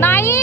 नाही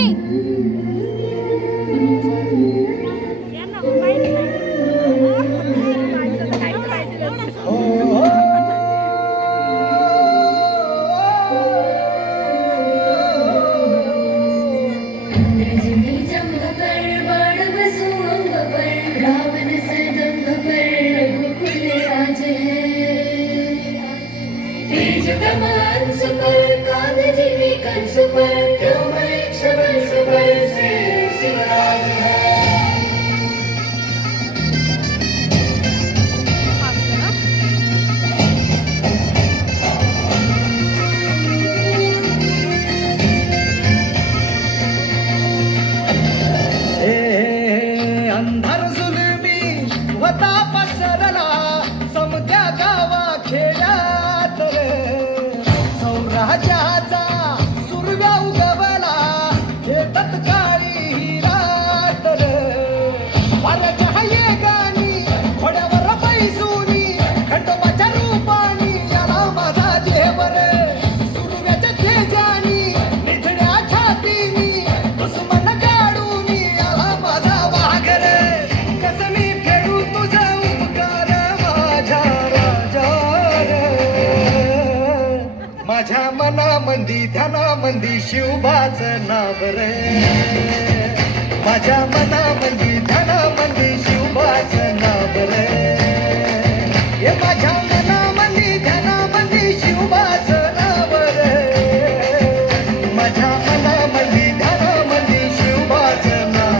माझ्या मनामंदी ध्यानामंदी शिवबाच नाव रे माझ्या मनामंदी ध्यानामंदी शिवबाच नाव रे हे माझ्या मनामंदी ध्यानामंदी शिवबाच नाव रे माझ्या मनामंदी ध्यानामंदी शिवबाच नाव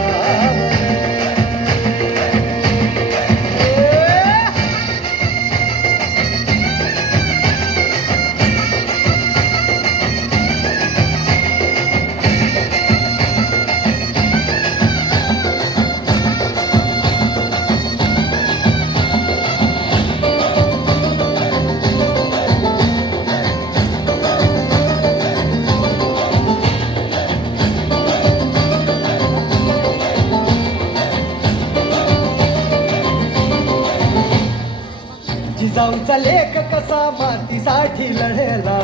जिजाऊचा लेख कसा मातीसाठी लढला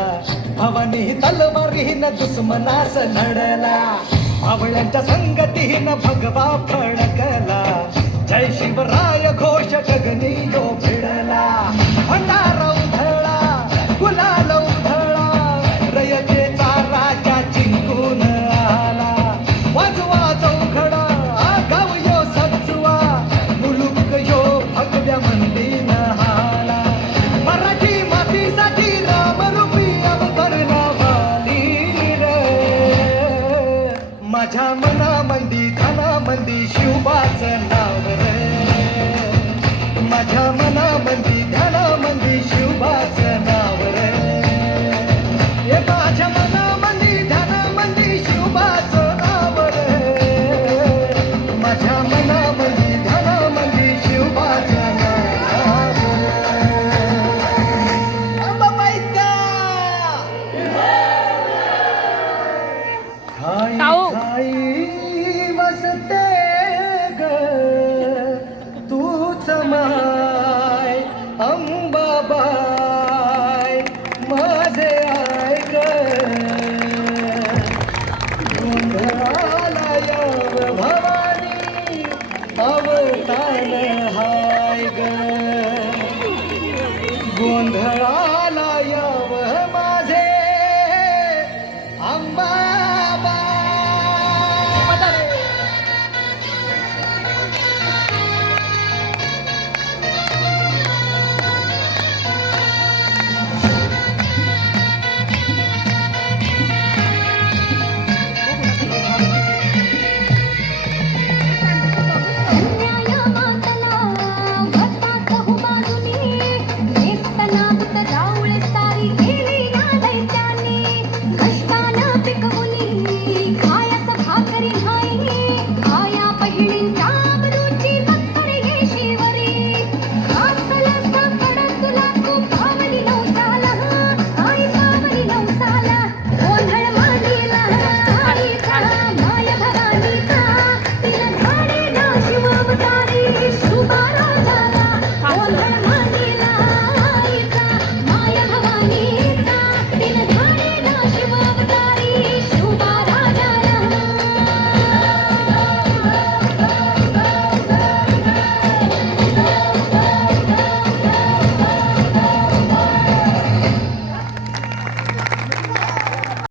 भवानी तलवारीनं दुश्मनास लढला भावळ्यांच्या संगतीनं भगवा फडकला जय शिवराय घोष गगनी यो भिडला भंडारा उधळला गुलाल उधळला रयतेचा राजा जिंकून आला वाजवा चौखडा गाव यो सजवा मुलुक यो भगव्या मंदीन हाला मराठी मातीसाठी रामरूपी अवतरणा वाली रे माझ्या मनामंदी ध्यानामंदी शिवबाच नाव रे माझ्या मनामंदी ध्यानामंदी शिवबाच नाव रे हे माझ्या मनामंदी ध्यानामंदी शिवबाच नाव रे माझ्या मनामंदी ध्यानामंदी शिवबाच नाव रे अंबाबाईचा ठाई ताऊ. ठाई बसते ग तूच माय अंबाबाई माझे ऐक गोंधळाला याव भवानी अवतान हाय ग गोंधळा